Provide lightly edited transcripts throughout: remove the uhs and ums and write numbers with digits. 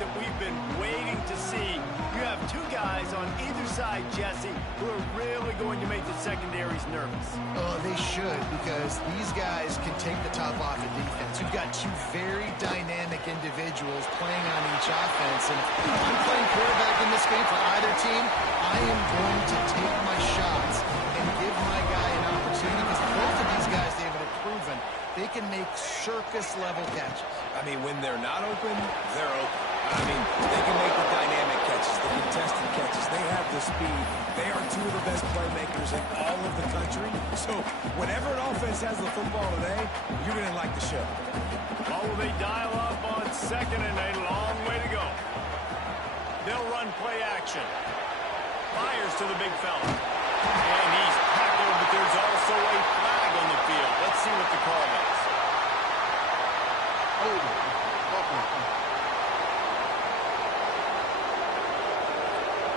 that we've been waiting to see. You have two guys on either side, Jesse, who are really going to make the secondaries nervous. Oh, they should, because these guys can take the top off the defense. You've got two very dynamic individuals playing on each offense, and if I'm playing quarterback in this game for either team, I am going to take my shots and give my guy an opportunity, because both of these guys, David, have proven they can make circus-level catches. I mean, when they're not open, they're open. I mean, they can make the dynamic catches, the contested catches. They have the speed. They are two of the best playmakers in all of the country. So whenever an offense has the football today, you're going to like the show. Oh, they dial up on second and a long way to go. They'll run play action. Fires to the big fella. And he's tackled, but there's also a flag on the field. Let's see what the call is.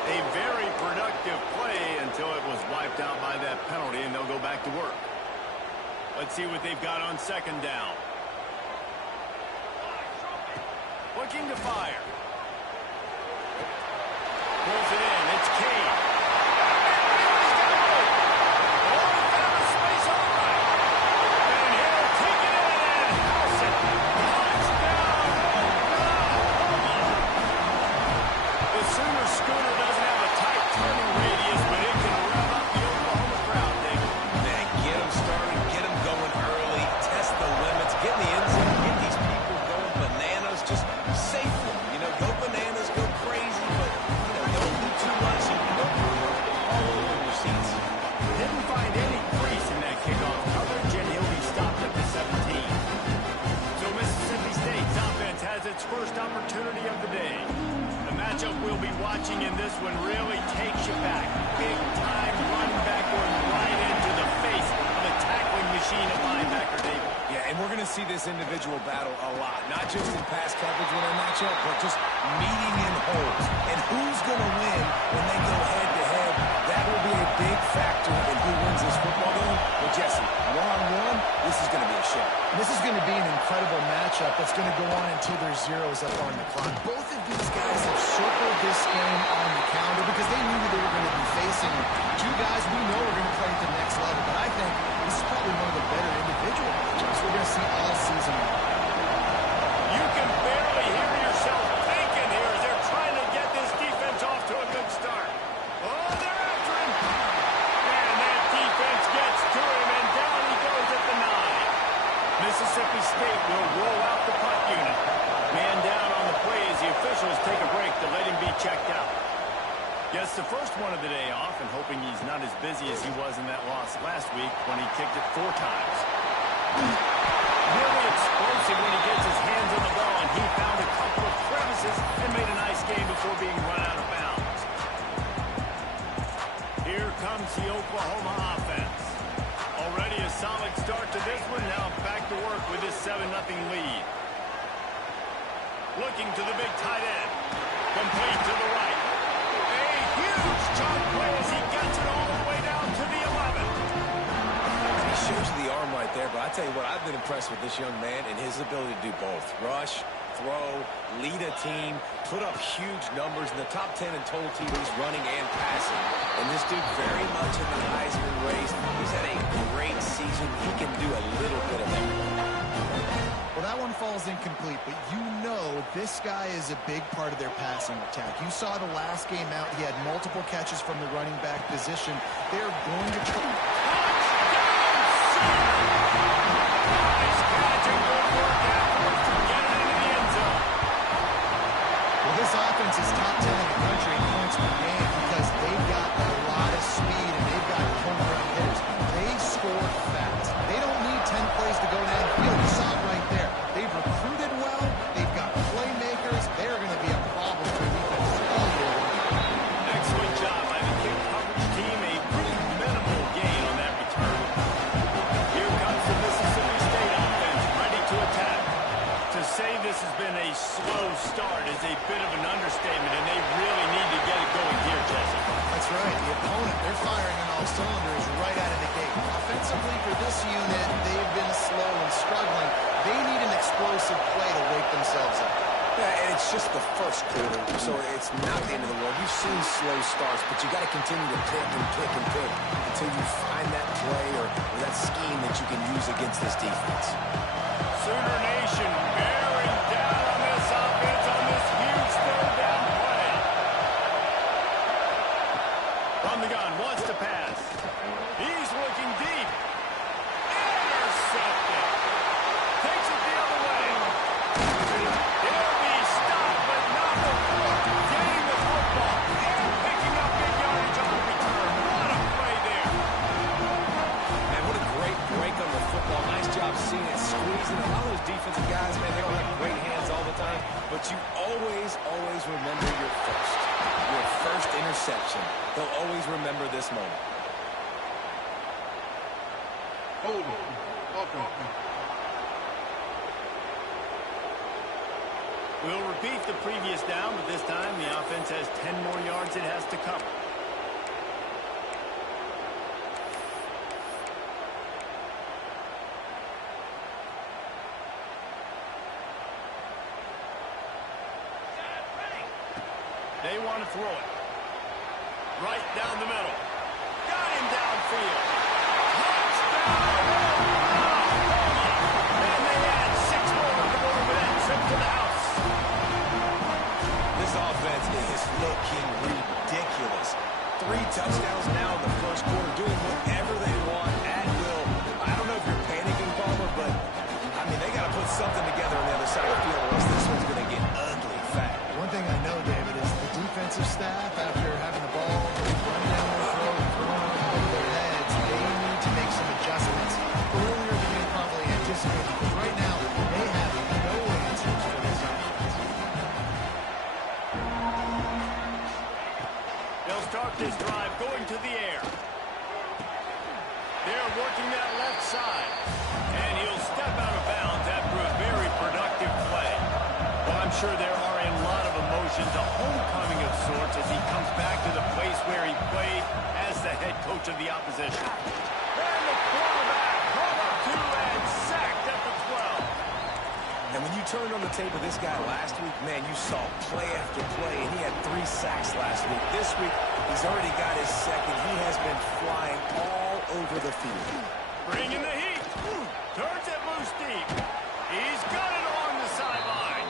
A very productive play until it was wiped out by that penalty, and they'll go back to work. Let's see what they've got on second down. Looking to fire. Pulls it in. It's Cade. First opportunity of the day. The matchup we'll be watching in this one really takes you back. Big time run back going right into the face of a tackling machine at linebacker, David. Yeah, and we're going to see this individual battle a lot. Not just in pass coverage when they match up, but just meeting in holes. And who's going to win when they go head-to-head? That will be a big factor in who wins this football game. But Jesse, one-on-one, this is going to be a show. This is going to be an incredible matchup that's going to go on until there's zeros up on the clock. Both of these guys have circled this game on the calendar because they knew they were going to be facing two guys we know are going to play at the next level. But I think this is probably one of the better individual matchups we're going to see all season long. You can barely hear yourself thinking here as they're trying to get this defense off to a good start. Oh, they're after him. And that defense gets to him, and down he goes at the 9. Mississippi State will roll out the punt unit. Man down on the play as the officials take a break to let him be checked out. Gets the first one of the day off, and hoping he's not as busy as he was in that loss last week when he kicked it 4 times. Really explosive when he gets his hands on the ball, and he found a couple of crevices and made a nice game before being run out of bounds. Here comes the Oklahoma offense. Already a solid start to this one. Now back to work with this 7-0 lead. Looking to the big tight end. Complete to the right. A huge chunk play as he gets it all the way down to the 11. And he shows you the arm right there, but I tell you what, I've been impressed with this young man and his ability to do both. Rush, throw, lead a team, put up huge numbers in the top 10 in total TDs running and passing. And this dude very much in the Heisman race. He's had a great season. He can do a little bit of everything. Well, that one falls incomplete, but you know this guy is a big part of their passing attack. You saw the last game out. He had multiple catches from the running back position. They're going to try. Nice catch and good work afterwards to get it into the end zone. Well, this offense is top 10 in the country in points per game because they've got a lot of speed and they've got home run hitters. They score fast. They don't need 10 plays to go down the field. You saw it right there. They've recruited well. They've got playmakers. They're going to be a problem for defense all year long. Excellent job by the kick coverage team. A pretty minimal gain on that return. Here comes the Mississippi State offense ready to attack. To say this has been a slow start is a bit of an understatement, and they really need to get it going here, Jesse. That's right. The opponent, they're firing on all cylinders right out of the gate. Offensively for this unit, they've been slow and struggling. They need an explosive play to wake themselves up. Yeah, and it's just the first quarter, so it's not the end of the world. You've seen slow starts, but you got to continue to pick and pick and pick until you find that play or that scheme that you can use against this defense. Sooner Nation bearing down on this offense on this huge third down play. From the gun, wants to pass. He's looking deep. Intercepted. Takes it the other way. He'll be stopped, but not before getting the football and picking up big yardage on the return. What a play there. Man, what a great break on the football. Nice job seeing it squeezing. A lot of those defensive guys, man, they don't have great hands all the time, but you always remember your first interception. They'll always remember this moment. Hold on. Okay. We'll repeat the previous down, but this time the offense has 10 more yards it has to cover. They want to throw it. Right down the middle. Got him downfield. Touchdown! And they add 6 more to go over that trip to the house. This offense is looking ridiculous. 3 touchdowns now in the first quarter, doing whatever they want at will. I don't know if you're panicking, Palmer, but, I mean, they got to put something together on the other side of the field, or else this one's going to get ugly fast. One thing I know, David, is the defensive staff, after having the ball run down their throat and thrown over their heads, they need to make some adjustments earlier than they probably anticipated. Because right now, they have no answers for this offense. They'll start this drive going to the air. They're working that left side. And he'll step out of bounds after a very productive play. Well, I'm sure there are a lot of emotions, a homecoming of sorts as he comes back to the place where he played as the head coach of the opposition. And the quarterback brought up 2 and sacked at the 12. And when you turned on the tape of this guy last week, man, you saw play after play, and he had 3 sacks last week. This week, he's already got his second. He has been flying all over the field. Bringing the heat. Turns it loose deep. He's got it along the sideline.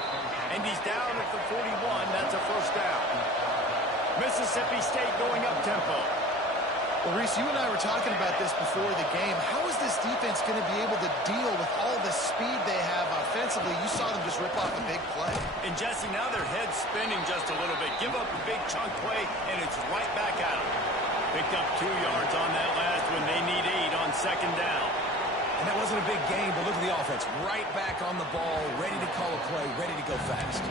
And he's down at the 41. That's a first down. Mississippi State going up tempo. Well, Reese, you and I were talking about this before the game. How is this defense going to be able to deal with all the speed they have offensively? You saw them just rip off a big play. And Jesse, now their head's spinning just a little bit. Give up a big chunk play, and it's right back at them. Picked up 2 yards on that last one. They need 8 on second down. And that wasn't a big game, but look at the offense. Right back on the ball, ready to call a play, ready to go fast.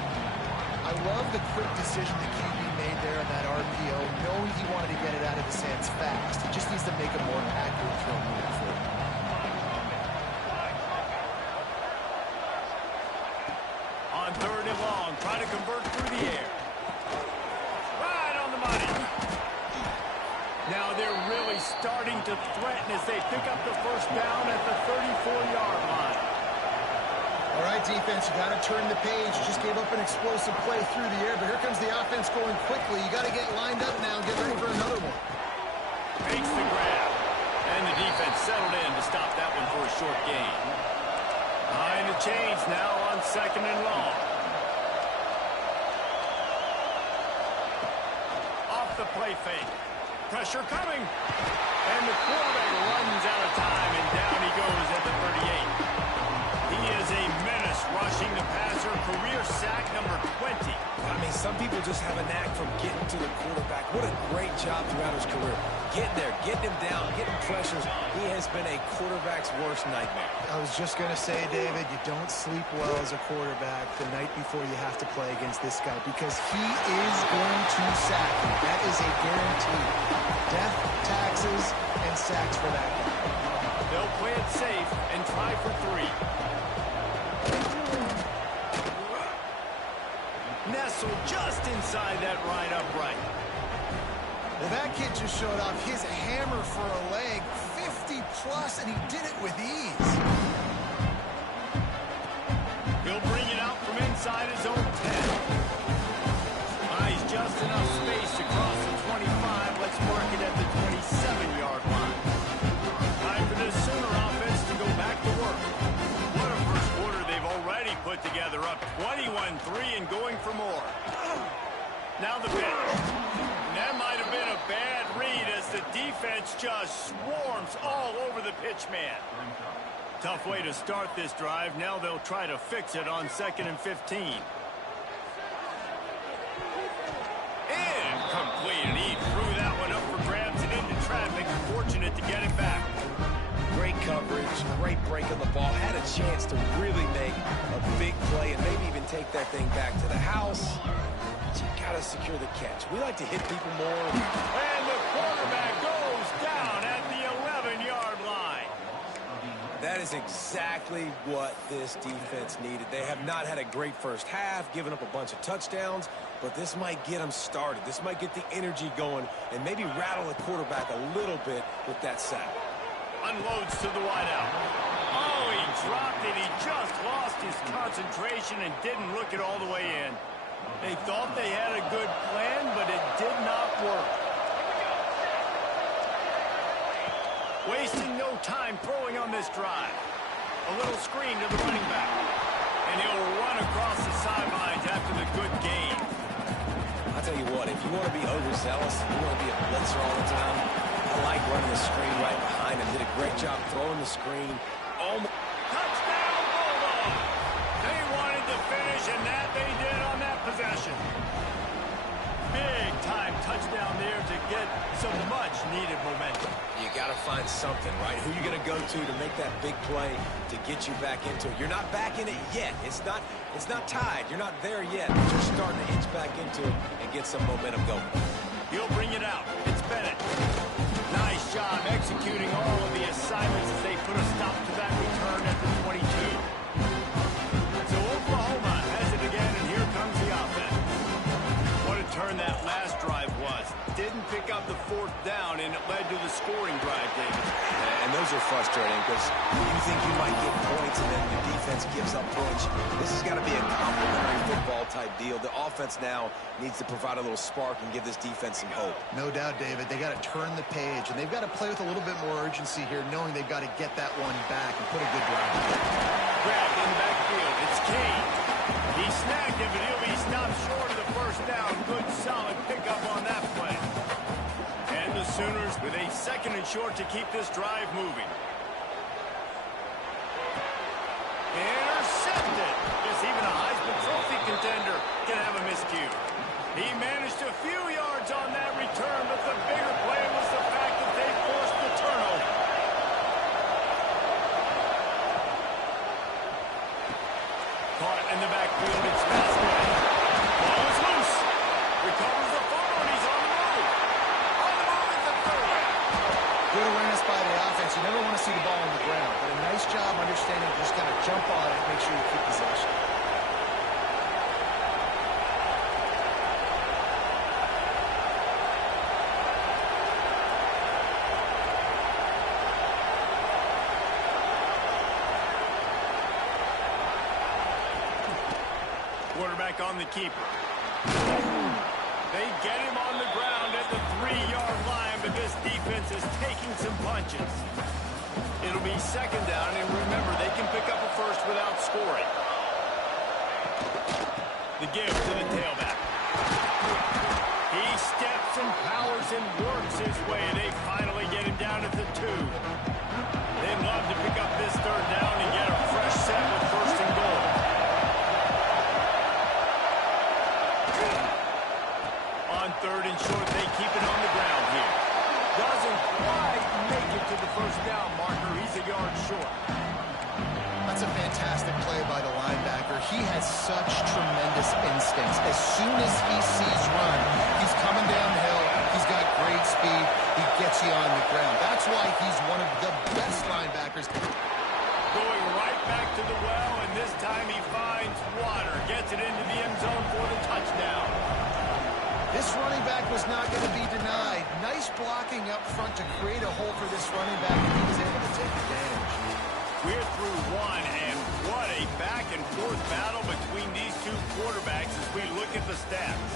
I love the quick decision the QB made there on that RPO, knowing he wanted to get it out of his hands fast. He just needs to make a more accurate throw moving forward. On 3rd and long, try to convert through the air. Right on the money. Now they're really starting to threaten as they pick up the first down at the 34-yard line. All right, defense, you got to turn the page. You just gave up an explosive play through the air, but here comes the offense going quickly. You got to get lined up now and get ready for another one. Makes the grab. And the defense settled in to stop that one for a short gain. Behind the chains now on 2nd and long. Off the play fake. Pressure coming. And the quarterback runs out of time, and down he goes at the 38. He is a menace rushing the passer. Career sack number 20. I mean, some people just have a knack from getting to the quarterback. What a great job throughout his career. Getting there, getting him down, getting pressures. He has been a quarterback's worst nightmare. I was just going to say, David, you don't sleep well as a quarterback the night before you have to play against this guy because he is going to sack you. That is a guarantee. Death, taxes, and sacks for that guy. They'll play it safe and try for 3. Nestled just inside that right upright. Well, that kid just showed off his hammer for a leg, 50-plus, and he did it with ease. He'll bring it out from inside his own 10. put together, up 21-3 and going for more. Now the bench. And that might have been a bad read as the defense just swarms all over the pitch man. Tough way to start this drive. Now they'll try to fix it on 2nd and 15. Incomplete, and he threw that one up for grabs and into traffic. Fortunate to get it back. Great coverage, great break on the ball. Had a chance to really make a big play and maybe even take that thing back to the house. But you got to secure the catch. We like to hit people more. And the quarterback goes down at the 11-yard line. That is exactly what this defense needed. They have not had a great first half, given up a bunch of touchdowns, but this might get them started. This might get the energy going and maybe rattle the quarterback a little bit with that sack. Unloads to the wideout. Oh, he dropped it. He just lost his concentration and didn't look it all the way in. They thought they had a good plan, but it did not work. Wasting no time throwing on this drive. A little screen to the running back. And he'll run across the sidelines after the good game. I'll tell you what, if you want to be overzealous, if you want to be a blitzer all the time, I like running the screen right behind him. Did a great job throwing the screen. Touchdown, Bulldogs! They wanted to finish, and that they did on that possession. Big-time touchdown there to get some much-needed momentum. You got to find something, right? Who you going to go to make that big play to get you back into it? You're not back in it yet. It's not tied. You're not there yet. But you're starting to inch back into it and get some momentum going. He'll bring it out. It's Bennett. Nice job executing all of the assignments as they put a stop to that return at the 22. So Oklahoma has it again, and here comes the offense. What a turn that last drive was. Didn't pick up the 4th down, and it led to the scoring drive, David. And those are frustrating because you think you might get points, and then your defense gives up points. This has got to be a complementary football type deal. The offense now needs to provide a little spark and give this defense some hope. No doubt, David. They got to turn the page, and they've got to play with a little bit more urgency here, knowing they've got to get that one back and put a good drive in. Grabbed in the backfield. It's Kane. He snagged him, but he'll be stopped short of the 1st down. Good, solid pickup on that play. And the Sooners with a 2nd and short to keep this drive moving. Intercepted. Guess even a Heisman Trophy contender can have a miscue. He managed a few yards on that return, but the bigger play was the fact that they forced the turnover. Caught in the backfield, it's Vasquez. Ball is loose. Recovers the fumble, and he's on the move. On the move at the 30. Good awareness by the offense. You never want to see the ball on the ground, but a nice job understanding to just kind of jump on it and make sure you keep possession. Quarterback on the keeper. They get him on the ground at the 3-yard line, but this defense is taking some punches. It'll be 2nd down, and remember, they can pick up a 1st without scoring. The give to the tailback. He steps and powers and works his way. They finally get him down at the 2. They'd love to pick up this 3rd down and get a fresh set with 1st and goal. On 3rd and short, they keep it on the ground here. Doesn't quite make it to the 1st down marker. He's a yard short. That's a fantastic play by the linebacker. He has such tremendous instincts. As soon as he sees run, he's coming downhill. He's got great speed. He gets you on the ground. That's why he's one of the best linebackers. Going right back to the well, and this time he finds water. Gets it into the end zone for the touchdown. This running back was not going to be denied. Nice blocking up front to create a hole for this running back, and he was able to take advantage. We're through one, and what a back-and-forth battle between these two quarterbacks as we look at the stats.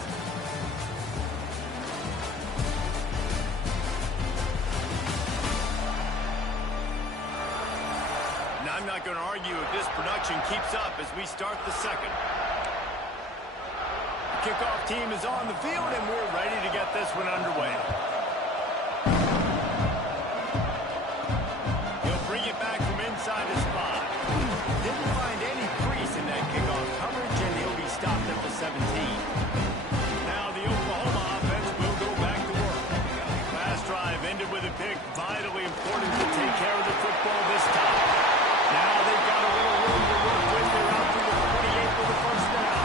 And I'm not going to argue if this production keeps up as we start the second. The kickoff team is on the field, and we're ready to get this one underway. He'll bring it back from inside his spot. Didn't find any crease in that kickoff coverage, and he'll be stopped at the 17. Now the Oklahoma offense will go back to work. Last drive ended with a pick. Vitally important to take care of the football this time. Now they've got a little room to work with. They're out to the 28 for the first down.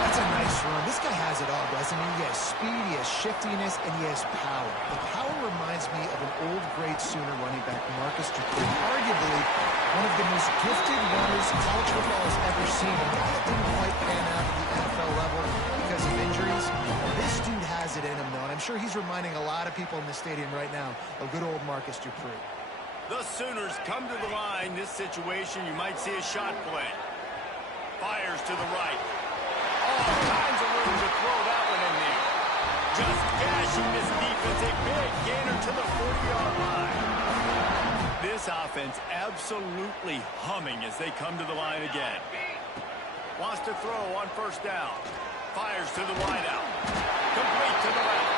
That's a nice run. This guy has it all, doesn't he? He has speed, he has shiftiness, and he has power. The power reminds me of an old great Sooner running back, Marcus Dupree, arguably one of the most gifted runners college football has ever seen. A guy that didn't quite pan out at the NFL level because of injuries. This dude has it in him, though, and I'm sure he's reminding a lot of people in the stadium right now of good old Marcus Dupree. The Sooners come to the line. This situation, you might see a shot play. Fires to the right. All kinds of room to throw that one in there. Just gashing this defense. A big gainer to the 40-yard line. This offense absolutely humming as they come to the line again. Wants to throw on first down. Fires to the wide out. Complete to the left.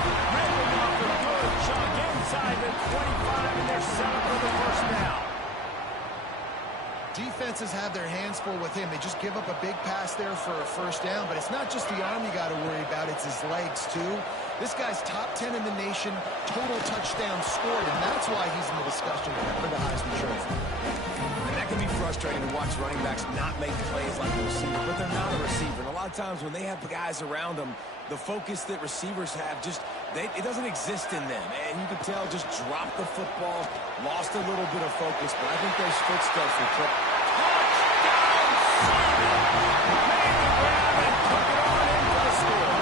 Ripping off a good chunk inside the 25, and they're set up for the first down. Defenses have their hands full with him. They just give up a big pass there for a first down, but it's not just the arm you got to worry about, it's his legs too. This guy's top 10 in the nation, total touchdowns scored, and that's why he's in the discussion for the Heisman Trophy. And that can be frustrating to watch running backs not make plays like a receiver, but they're not a receiver. And a lot of times when they have guys around them, the focus that receivers have it doesn't exist in them. And you can tell just dropped the football, lost a little bit of focus, but I think those footsteps will clip. Touchdown, Seaman! Made the grab and took it on in for the score.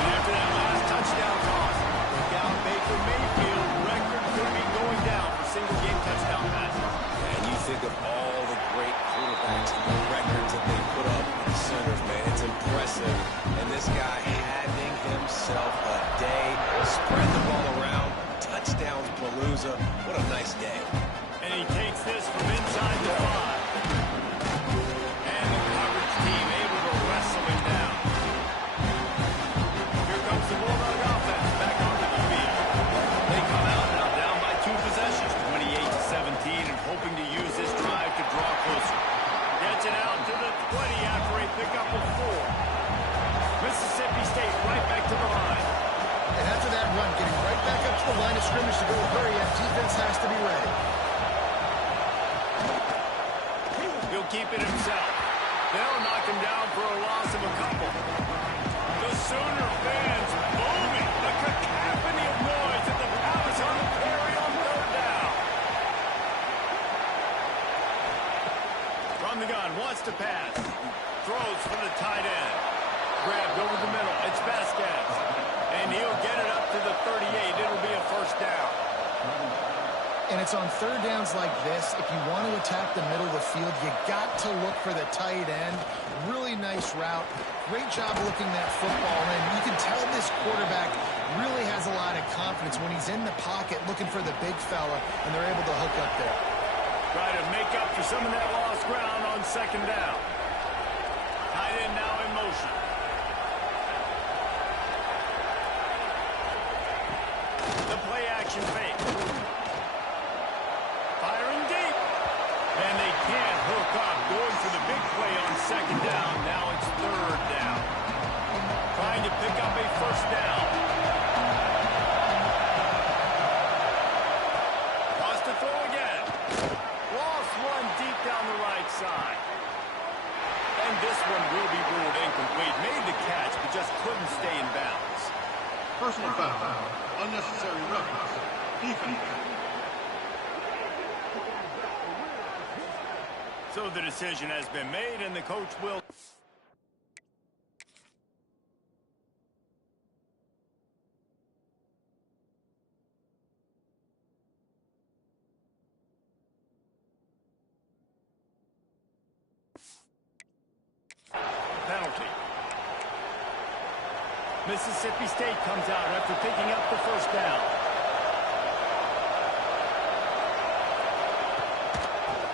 And after that last touchdown toss, without Baker Mayfield, record could be going down for single-game touchdown passes. And you think of all the great quarterbacks and the records that they put up in the Sooners, man. It's impressive. And this guy having himself a day, spread the ball around, touchdowns palooza. What a nice day. And he takes this from inside the 5. And the coverage team able to wrestle him down. Here comes the Bulldog offense back onto the field. They come out now down by 2 possessions, 28-17, and hoping to use this drive to draw closer. Gets it out to the 20 after a pickup of 4. Mississippi State right back to the line. And after that run, getting right back up to the line of scrimmage to go hurry up, defense has to be ready. He'll keep it himself. They'll knock him down for a loss of a couple. The Sooner fans moving. The cacophony of noise at the Palace on the Prairie on third down. From the gun, wants to pass. Throws for the tight end. Grabbed over the middle. It's Vasquez. And he'll get it up to the 38. It'll be a first down. And it's on third downs like this, if you want to attack the middle of the field, you got to look for the tight end. Really nice route. Great job looking that football in. You can tell this quarterback really has a lot of confidence when he's in the pocket looking for the big fella, and they're able to hook up there. Try to make up for some of that lost ground on second down. Tight end now in motion. The play action fake. Firing deep. And they can't hook up. Going for the big play on second down. Now it's third down. Trying to pick up a first down. Wants to throw again. Lost one deep down the right side. And this one will be ruled incomplete. Made the catch, but just couldn't stay in bounds. Personal foul. Unnecessary roughness. Defense. So the decision has been made, and the coach will... Penalty. Mississippi State comes out after picking up the first down.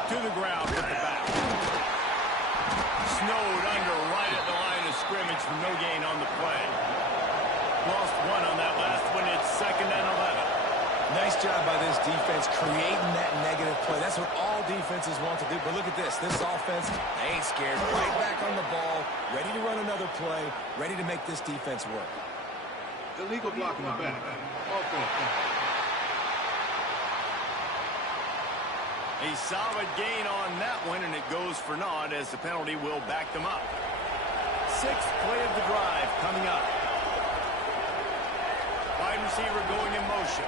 to the ground with the back. Snowed under right at the line of scrimmage for no gain on the play. Lost one on that last one. It's 2nd and 11. Nice job by this defense creating that negative play. That's what all defenses want to do. But look at this. This offense, they ain't scared. Right back on the ball, ready to run another play, ready to make this defense work. Illegal block in the back. Off ball. A solid gain on that one, and it goes for naught as the penalty will back them up. 6th play of the drive coming up. Wide receiver going in motion.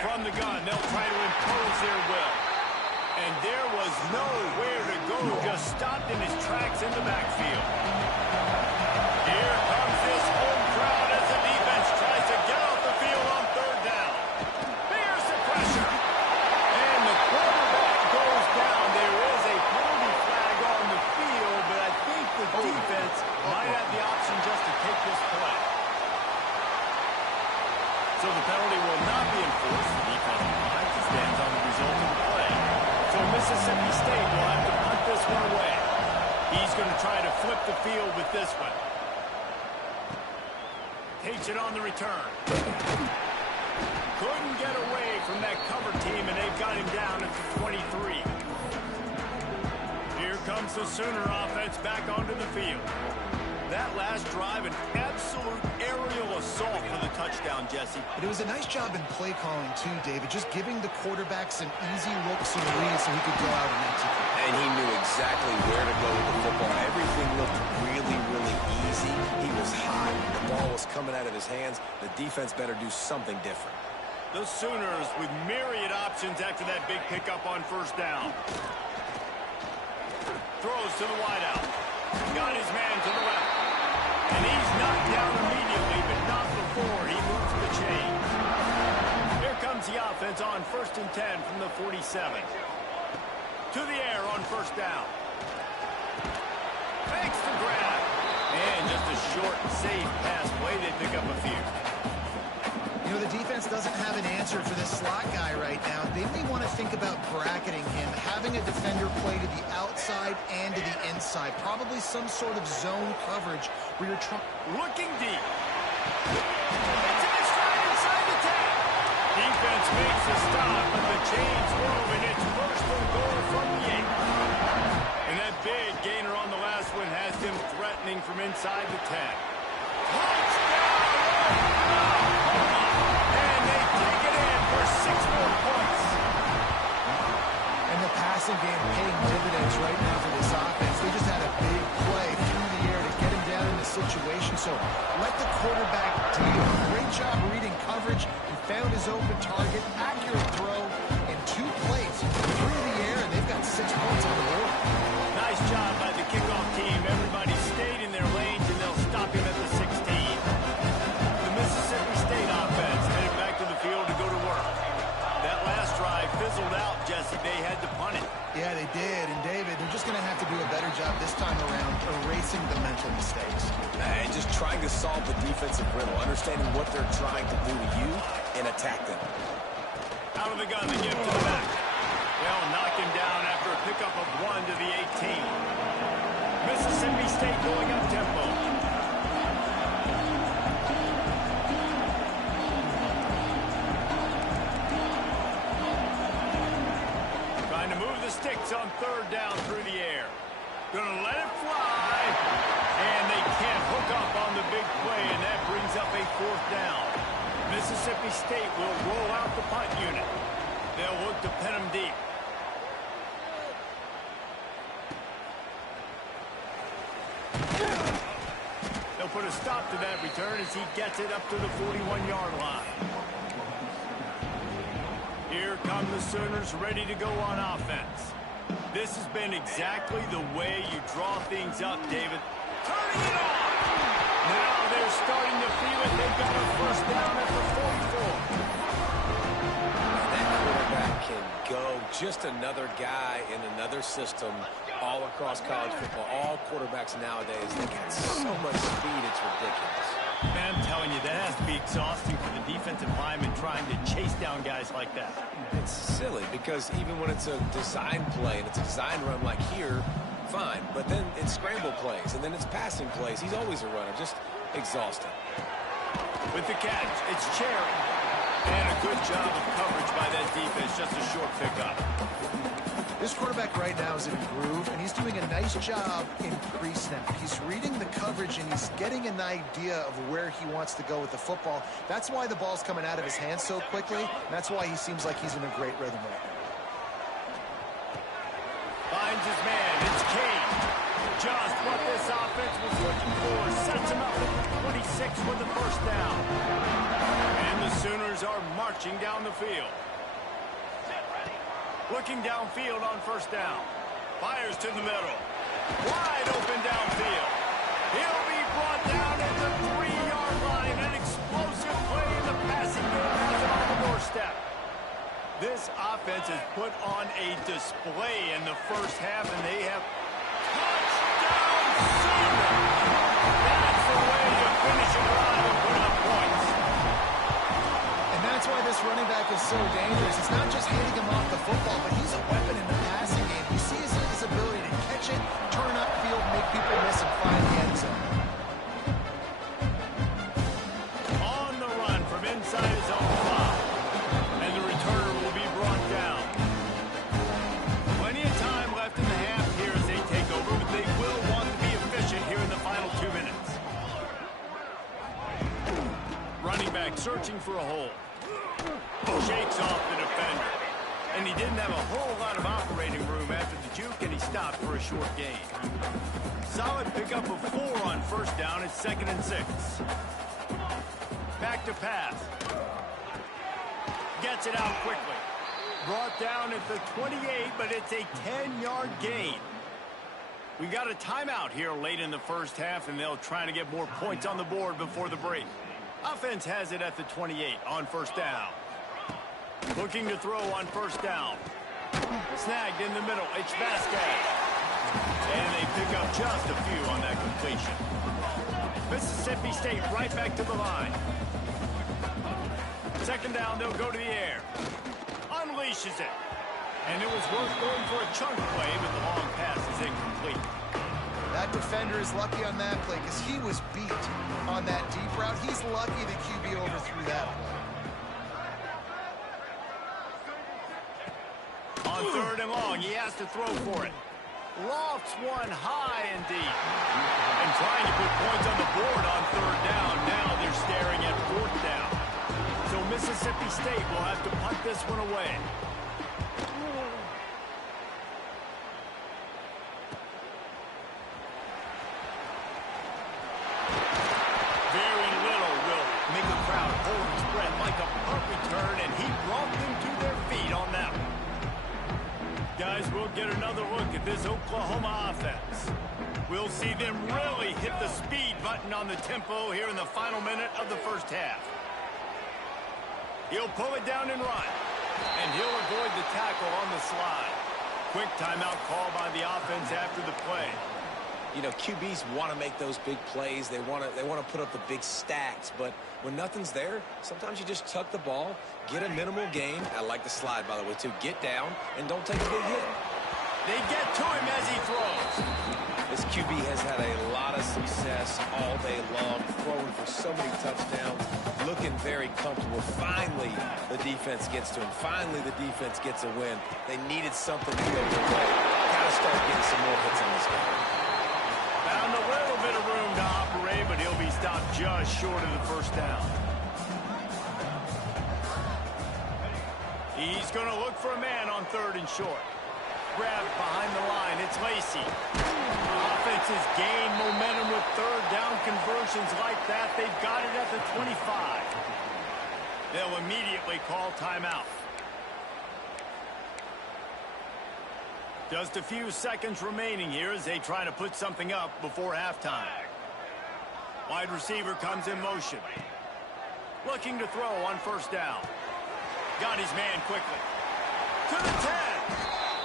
From the gun, they'll try to impose their will. And there was nowhere to go, just stopped in his tracks in the backfield. Here comes this home crowd as the defense tries to get off the field on 3rd down. Here's the pressure. And the quarterback goes down. There is a penalty flag on the field, but I think the defense might have the option just to take this play. So the penalty will not be enforced. The defensive line stands on the result of the play. So Mississippi State will have to punt this one away. He's going to try to flip the field with this one. Takes it on the return. Couldn't get away from that cover team, and they've got him down at the 23. Here comes the Sooner offense back onto the field. That last drive, an absolute aerial assault for the touchdown, Jesse. But it was a nice job in play calling, too, David. Just giving the quarterback some easy looks and reads so he could go out and execute. And he knew exactly where to go with the football. Everything looked really, really easy. He was hot. The ball was coming out of his hands. The defense better do something different. The Sooners with myriad options after that big pickup on 1st down. Throws to the wideout. Got his man to the left. And he's knocked down immediately, but not before he moves the chain. Here comes the offense on 1st and 10 from the 47. To the air on 1st down. Makes the grab. And just a short, safe pass play. They pick up a few. You know, the defense doesn't have an answer for this slot guy right now. They may want to think about bracketing him, having a defender play to the outside and to the inside. Probably some sort of zone coverage where you're looking deep. It's in his stride inside the 10. Defense makes a stop, but the chains move, and it's 1st and goal from the 8. And that big gainer on the last one has him threatening from inside the 10. Touchdown! And they take it in for 6 more points. And the passing game paying dividends right now for this offense. They just had a big play through the air to get him down in the situation. So let the quarterback deal. Great job reading coverage. He found his open target. Accurate throw. And 2 plays through the air. And they've got 6 points on the board. Nice job by the kickoff team. Everybody stayed in their lanes, and they'll stop him at the 16. The Mississippi State offense headed back to the field to go to work. That last drive fizzled out, Jesse. They had to punt it. Yeah, they did. And, David, they're just going to have to do a better job this time around erasing the mental mistakes. And just trying to solve the defensive riddle, understanding what they're trying to do to you and attack them. Out of the gun, they give to the back. They'll knock him down after a pickup of 1 to the 18. Mississippi State going up tempo. Trying to move the sticks on 3rd down through the air. Gonna let it fly. And they can't hook up on the big play, and that brings up a 4th down. Mississippi State will roll out the punt unit. They'll look to pin him deep. They'll put a stop to that return as he gets it up to the 41-yard line. Here come the Sooners ready to go on offense. This has been exactly the way you draw things up, David. Turning it on! Now they're starting to feel it. They've got a 1st down at the 44. That quarterback can go. Just another guy in another system all across college football. All quarterbacks nowadays, they got so much speed, it's ridiculous. Man, I'm telling you, that has to be exhausting for the defensive lineman trying to chase down guys like that. It's silly because even when it's a design play and it's a design run like here, fine. But then it's scramble plays and then it's passing plays. He's always a runner. Just exhausting. With the catch, it's Cherry. And a good job of coverage by that defense. Just a short pickup. This quarterback right now is in a groove, and he's doing a nice job in pre-snap. He's reading the coverage, and he's getting an idea of where he wants to go with the football. That's why the ball's coming out of his hands so quickly, and that's why he seems like he's in a great rhythm right now. Finds his man. It's Kane. Just what this offense was looking for. Sets him up at 26 for the first down. And the Sooners are marching down the field. Looking downfield on first down. Fires to the middle. Wide open downfield. He'll be brought down at the 3-yard line. An explosive play in the passing game has him on the doorstep. This offense has put on a display in the first half, and they have touchdown Sooner. That's the way you finish a drive and put up points. And that's why this running back is so dangerous. It's not just handing him off the football, but he's a weapon in the passing game. You see his ability to catch it, turn upfield, make people miss, and find the end zone. On the run from inside his own 5. And the returner will be brought down. Plenty of time left in the half here as they take over, but they will want to be efficient here in the final 2 minutes. Running back searching for a hole. Shakes off the defender. And he didn't have a whole lot of operating room after the juke, and he stopped for a short gain. Solid pickup of 4 on first down. It's 2nd and 6. Back to pass. Gets it out quickly. Brought down at the 28, but it's a 10-yard gain. We got a timeout here late in the first half, and they'll try to get more points on the board before the break. Offense has it at the 28 on first down. Looking to throw on first down. Snagged in the middle. It's Vasquez. And they pick up just a few on that completion. Mississippi State right back to the line. 2nd down, they'll go to the air. Unleashes it. And it was worth going for a chunk play, but the long pass is incomplete. That defender is lucky on that play because he was beat on that deep route. He's lucky the QB overthrew that play. On 3rd and long, he has to throw for it. Lofts one high and deep. And trying to put points on the board on 3rd down. Now they're staring at 4th down. So Mississippi State will have to punt this one away. Very little will make a crowd hold its breath like a punt return, and he brought them to their feet on that one. Guys, we'll get another look at this Oklahoma offense. We'll see them really hit the speed button on the tempo here in the final minute of the first half. He'll pull it down and run. And he'll avoid the tackle on the slide. Quick timeout call by the offense after the play. You know, QBs want to make those big plays. They want to put up the big stats. But when nothing's there, sometimes you just tuck the ball, get a minimal gain. I like the slide, by the way, too. Get down and don't take a big hit. They get to him as he throws. This QB has had a lot of success all day long, throwing for so many touchdowns, looking very comfortable. Finally, the defense gets to him. Finally, the defense gets a win. They needed something to go their way. Got to start getting some more hits on this guy. Found a little bit of room to operate, but he'll be stopped just short of the first down. He's going to look for a man on 3rd and short. Grabbed behind the line. It's Lacey. Offense has gained momentum with 3rd down conversions like that. They've got it at the 25. They'll immediately call timeout. Just a few seconds remaining here as they try to put something up before halftime. Wide receiver comes in motion. Looking to throw on first down. Got his man quickly. To the 10.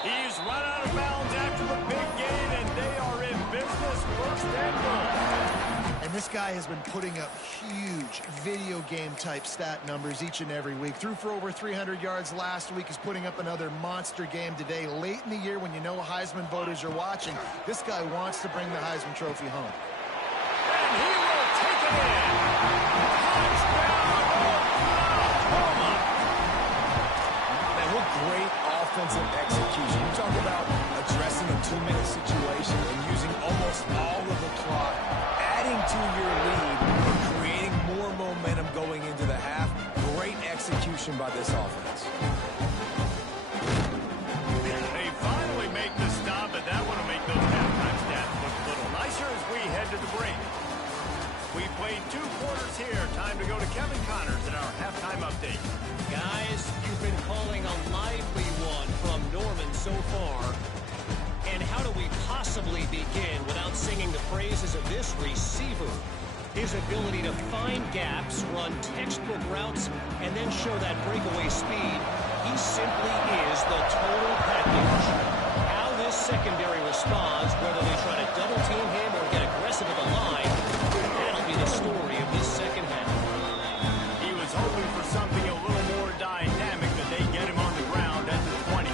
He's run out of bounds after the big gain, and they are in business 1st and goal. And And this guy has been putting up huge video game type stat numbers each and every week. Threw for over 300 yards last week. He's putting up another monster game today. Late in the year when you know Heisman voters are watching, this guy wants to bring the Heisman Trophy home. And he will take it in. Touchdown, Oklahoma. Man, what great offensive execution. You talk about addressing a 2-minute situation and using almost all of the clock, adding to your lead, and creating more momentum going into the half. Great execution by this offense. They finally make the stop, but that one will make those halftime stats look a little nicer as we head to the break. We played 2 quarters here. Time to go to Kevin Connors in our halftime update. Guys, you've been calling a lively one from Norman so far. And how do we possibly begin without singing the praises of this receiver? His ability to find gaps, run textbook routes, and then show that breakaway speed. He simply is the total package. How this secondary responds, whether they try to double team him or get aggressive at the line, that'll be the story of this second half. He was hoping for something a little more dynamic, but they get him on the ground at the 20.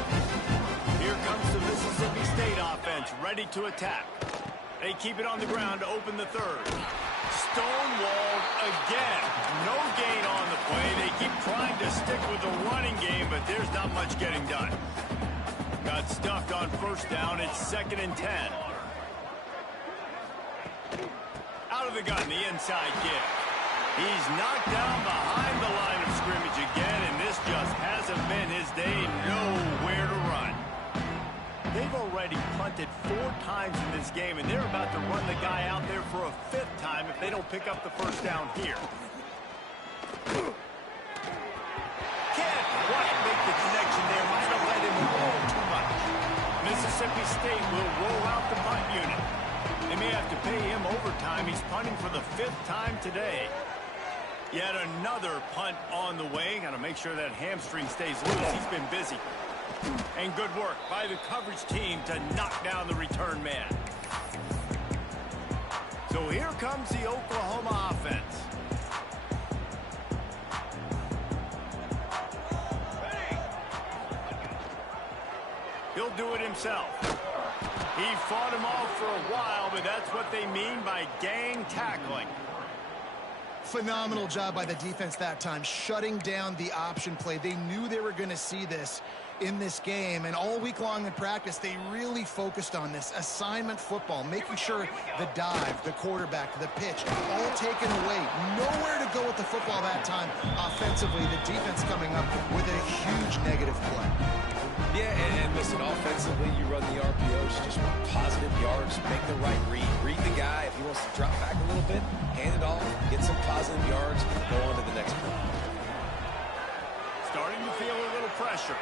Here comes the Mississippi State offense, ready to attack. They keep it on the ground to open the third. Stonewalled again. No gain on the play. They keep trying to stick with the running game, but there's not much getting done. Got stuffed on first down. It's 2nd and 10. Out of the gun, the inside give. He's knocked down behind the line of scrimmage again, and this just hasn't been his day. Nowhere to run. They've already punted 4 times in this game, and they're about to run the guy out there for a 5th time if they don't pick up the first down here. Can't quite make the connection there. Might have let him roll too much. Mississippi State will roll out the punt unit. They may have to pay him overtime. He's punting for the 5th time today. Yet another punt on the way. Got to make sure that hamstring stays loose. He's been busy. And good work by the coverage team to knock down the return man. So here comes the Oklahoma offense. He'll do it himself. He fought him off for a while, but that's what they mean by gang tackling. Phenomenal job by the defense that time, shutting down the option play. They knew they were going to see this in this game, and all week long in practice, they really focused on this assignment football, making sure the dive, the quarterback, the pitch, all taken away. Nowhere to go with the football that time offensively. The defense coming up with a huge negative play. Yeah, and listen, offensively, you run the RPOs, just positive yards, make the right read. Read the guy. If he wants to drop back a little bit, hand it off, get some positive yards, go on to the next play. Starting to feel a little pressure.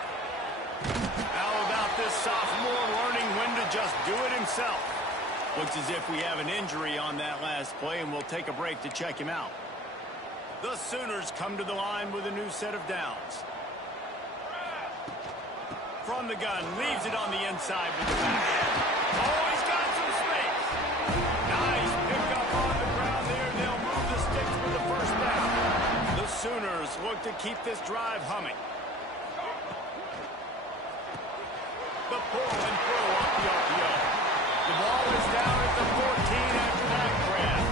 How about this sophomore learning when to just do it himself? Looks as if we have an injury on that last play, and we'll take a break to check him out. The Sooners come to the line with a new set of downs. From the gun, leaves it on the inside with the back end. Oh, he's got some space. Nice pick up on the ground there. They'll move the sticks for the first down. The Sooners look to keep this drive humming. The pull and throw off the RPO. The ball is down at the 14 after that grab.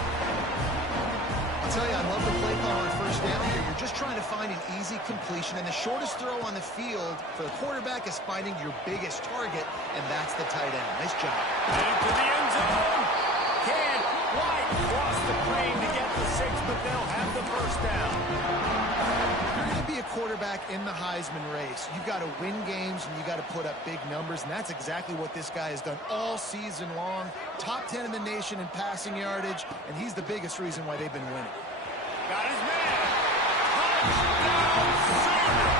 I'll tell you, I love the play call on first down here. You're just trying to find an easy completion, and the shortest throw on the field for the quarterback is finding your biggest target, and that's the tight end. Nice job. Headed to the end zone. Can't quite cross the plane to get the 6, but they'll have the first down. You're going to be a quarterback in the Heisman race. You've got to win games, and you got to put up big numbers, and that's exactly what this guy has done all season long. Top 10 in the nation in passing yardage, and he's the biggest reason why they've been winning. Got his man. Touchdown, Sooner.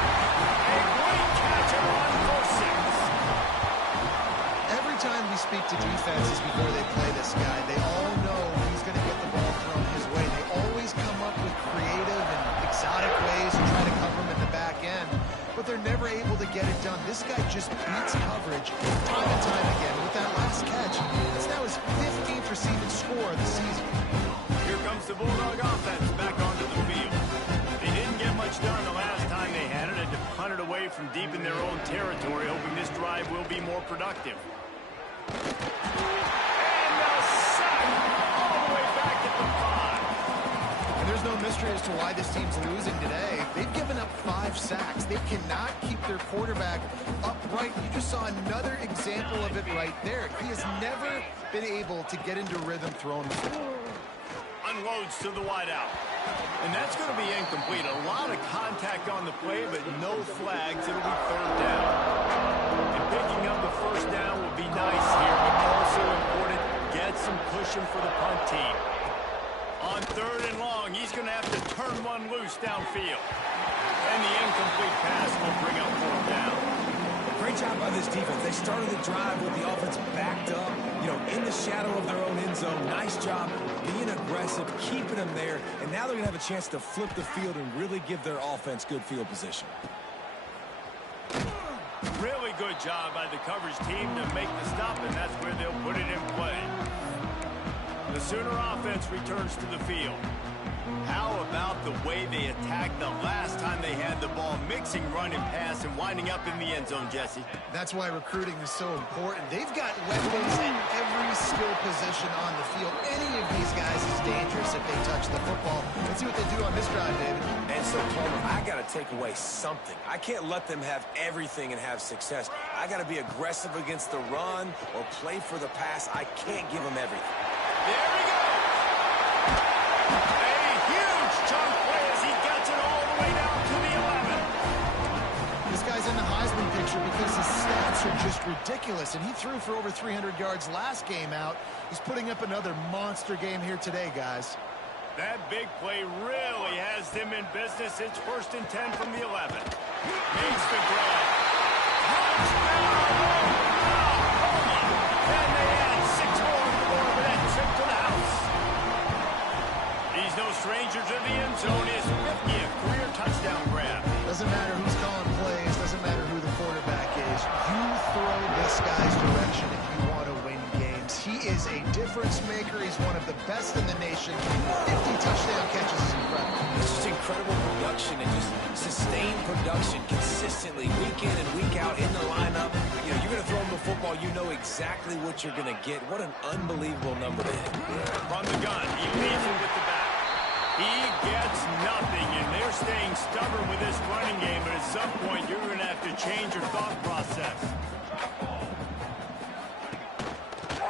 A great catch and run for 6. Every time we speak to defenses before they play this guy, they all know he's going to get the ball thrown his way. They always come up with creative and exotic ways to try to cover him in the back end, but they're never able to get it done. This guy just beats coverage time and time again with that last catch. That's now his 15th receiving score of the season. Here deep in their own territory, hoping this drive will be more productive. And the sack all the way back at the 5. And there's no mystery as to why this team's losing today. They've given up 5 sacks. They cannot keep their quarterback upright. You just saw another example of it right there. He has never been able to get into rhythm throwing the football. Unloads to the wideout. And that's going to be incomplete. A lot of contact on the play, but no flags. It'll be 3rd down. And picking up the 1st down will be nice here, but also important. Get some cushion for the punt team. On 3rd and long, he's going to have to turn one loose downfield. And the incomplete pass will bring up 4th down. Great job by this defense. They started the drive with the offense backed up, in the shadow of their own end zone. Nice job being aggressive, keeping them there, and now they're going to have a chance to flip the field and really give their offense good field position. Really good job by the coverage team to make the stop, and that's where they'll put it in play. The Sooner offense returns to the field. How about the way they attacked the last time they had the ball, mixing run and pass and winding up in the end zone, Jesse? That's why recruiting is so important. They've got weapons at every skill position on the field. Any of these guys is dangerous if they touch the football. Let's see what they do on this drive, David. And so, Palmer, I got to take away something. I can't let them have everything and have success. I got to be aggressive against the run or play for the pass. I can't give them everything. There we go. Chunk play as he gets it all the way down to the 11. This guy's in the Heisman picture because his stats are just ridiculous, and he threw for over 300 yards last game out. He's putting up another monster game here today, guys. That big play really has them in business. It's 1st and 10 from the 11. Makes the throw. Touchdown! And they add 6 more on the board with that trip to the house. He's no stranger to the end zone. His 50th career touchdown grab. Doesn't matter who's calling plays. Doesn't matter who the quarterback is. You throw this guy's direction if you want to win games. He is a difference maker. He's one of the best in the nation. 50 touchdown catches is incredible. It's just incredible production and just sustained production consistently week in and week out in the lineup. You're going to throw him the football. You know exactly what you're going to get. What an unbelievable number to hit. From the gun, he leads it with the back. He gets nothing, and they're staying stubborn with this running game, but at some point you're going to have to change your thought process.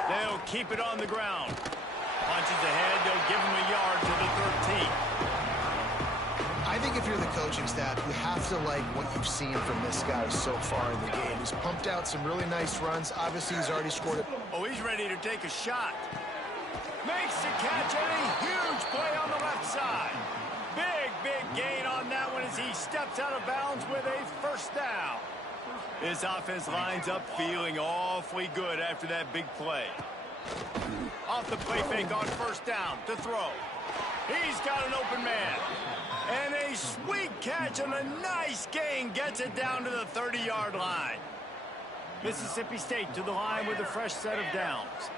They'll keep it on the ground. Punches ahead, they'll give him a yard to the 13. I think if you're the coaching staff, you have to like what you've seen from this guy so far in the game. He's pumped out some really nice runs. Obviously, he's already scored it. Oh, he's ready to take a shot. Makes the catch, and a huge play on the left side. Big gain on that one as he steps out of bounds with a 1st down. This offense lines up feeling awfully good after that big play. Off the play fake on 1st down to throw. He's got an open man. And a sweet catch and a nice gain gets it down to the 30-yard line. Mississippi State to the line with a fresh set of downs.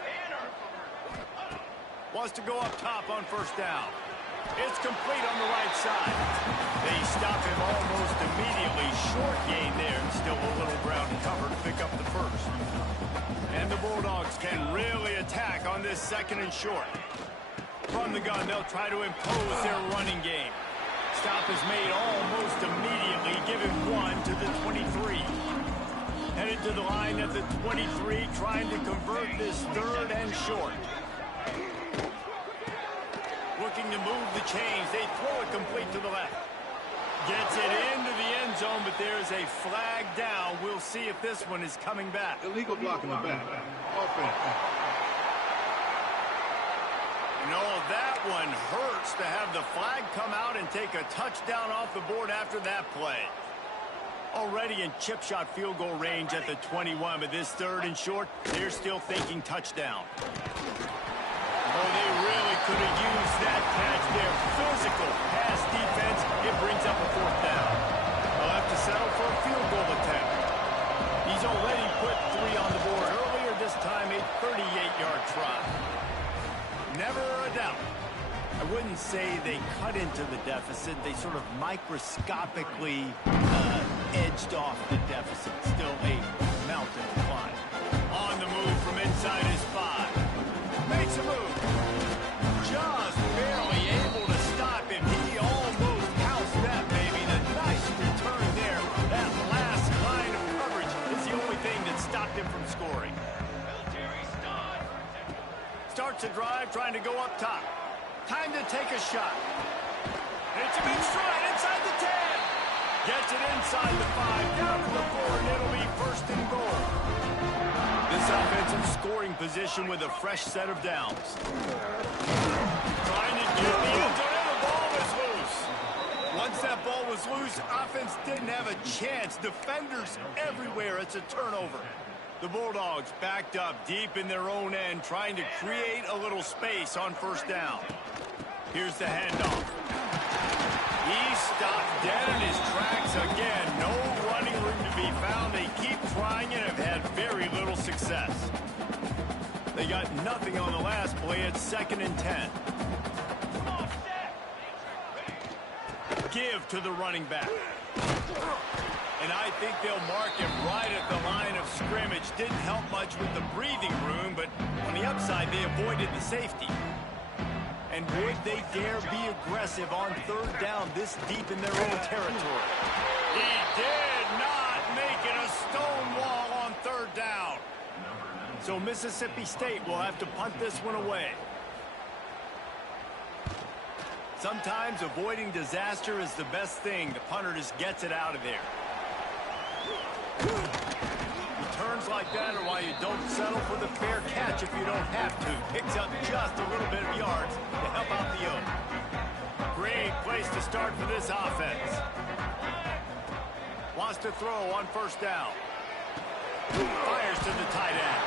Wants to go up top on 1st down. It's complete on the right side. They stop him almost immediately. Short gain there, and still a little ground to cover to pick up the 1st. And the Bulldogs can really attack on this 2nd and short. From the gun, they'll try to impose their running game. Stop is made almost immediately, giving 1 to the 23. Headed to the line at the 23, trying to convert this 3rd and short. Looking to move the chains. They throw it complete to the left. Gets it into the end zone, but there's a flag down. We'll see if this one is coming back. Illegal block in the back. Offense. No, that one hurts to have the flag come out and take a touchdown off the board after that play. Already in chip shot field goal range at the 21, but this 3rd and short, they're still thinking touchdown. Oh, they really could have used that catch there. Physical pass defense. It brings up a 4th down. They'll have to settle for a field goal attempt. He's already put 3 on the board earlier, this time a 38-yard try. Never a doubt. I wouldn't say they cut into the deficit. They sort of microscopically edged off the deficit. Still a mountain to climb. On the move from inside his 5. Makes a move. Just barely able to stop him. He almost housed that, baby. The nice return there. That last line of coverage is the only thing that stopped him from scoring. Starts a drive, trying to go up top. Time to take a shot. Hits him in stride inside the 10. Gets it inside the 5, down to the 4, and it'll be first and goal. This offensive scoring position with a fresh set of downs. Trying to get the end zone, and the ball was loose. Once that ball was loose, offense didn't have a chance. Defenders everywhere. It's a turnover. The Bulldogs backed up deep in their own end, trying to create a little space on first down. Here's the handoff. He stopped dead in his tracks again. No running room to be found. They keep trying and have had very little success. They got nothing on the last play. It's 2nd and 10. Give to the running back. And I think they'll mark him right at the line of scrimmage. Didn't help much with the breathing room, but on the upside, they avoided the safety. And would they dare be aggressive on 3rd down this deep in their own territory? He did not make it a stone wall on 3rd down. So Mississippi State will have to punt this one away. Sometimes avoiding disaster is the best thing. The punter just gets it out of there. Returns like that are why you don't settle for the fair catch if you don't have to. Picks up just a little bit of yards to help out the Oak. Great place to start for this offense. Wants to throw on 1st down. Fires to the tight end.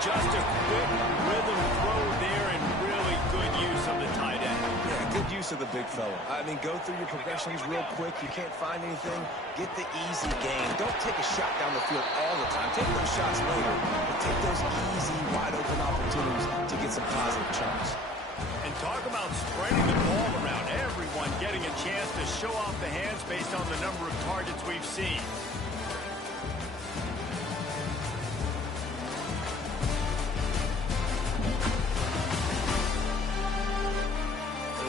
Just a quick rhythm throw there and really good use of the tight end. Yeah, good use of the big fella. I mean, go through your progressions real quick. You can't find anything. Get the easy gain. Don't take a shot down the field all the time. Take those shots later, but take those easy, wide-open opportunities to get some positive chunks. And talk about spreading the ball around. Everyone getting a chance to show off the hands based on the number of targets we've seen.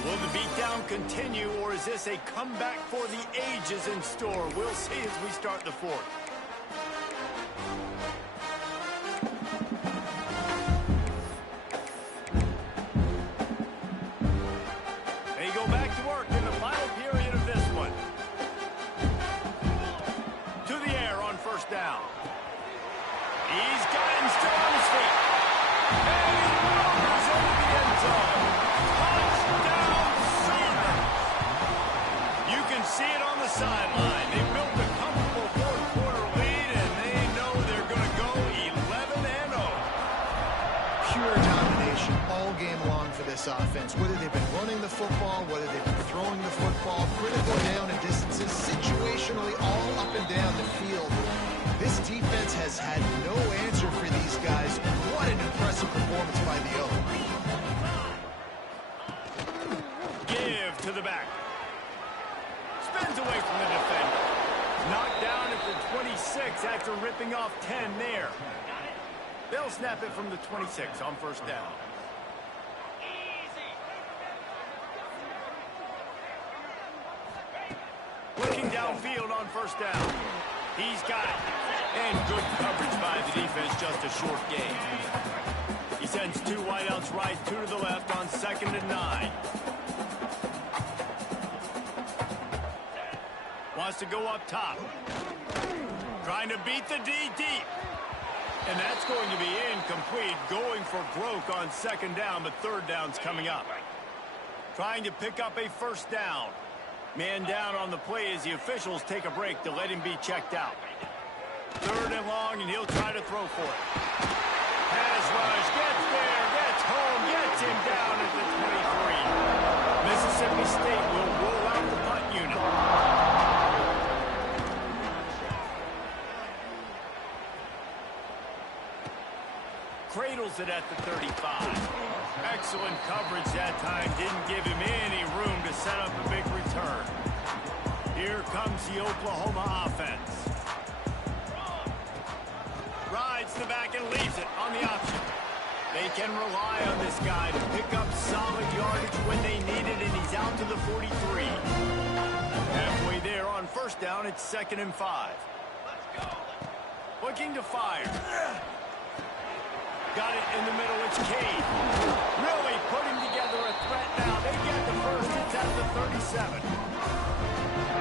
Will the beatdown continue, or is this a comeback for the ages in store? We'll see as we start the 4th. They go back to work in the final period of this one. To the air on 1st down. He's got him still on his feet. And he rolls into the end zone. Touchdown, Sooners! You can see it on the sideline. They built a comfortable 4th-quarter lead, and they know they're going to go 11-0. Pure domination all game long for this offense. Whether they've been running the football, whether they've been throwing the football, critical down and distances, situationally all up and down the field. This defense has had no answer for these guys. What an impressive performance by the Oak. Give to the back. Spins away from the defender. Knocked down at the 26 after ripping off 10 there. They'll snap it from the 26 on 1st down. Looking downfield on 1st down. He's got it. And good coverage by the defense, just a short gain. He sends 2 wideouts right, 2 to the left on 2nd and 9. Wants to go up top. Trying to beat the D deep. And that's going to be incomplete. Going for broke on 2nd down, but 3rd down's coming up. Trying to pick up a 1st down. Man down on the play as the officials take a break to let him be checked out. 3rd and long, and he'll try to throw for it. Pass rush, gets there, gets home, gets him down at the 23. Mississippi State will roll out the punt unit. Cradles it at the 35. Excellent coverage that time. Didn't give him any room to set up a big return. Here comes the Oklahoma offense. Rides the back and leaves it on the option. They can rely on this guy to pick up solid yardage when they need it, and he's out to the 43. Halfway there on first down, it's 2nd and 5. Looking to fire. Got it in the middle, it's Cade. Really putting together a threat now. They get the first, it's at the 37.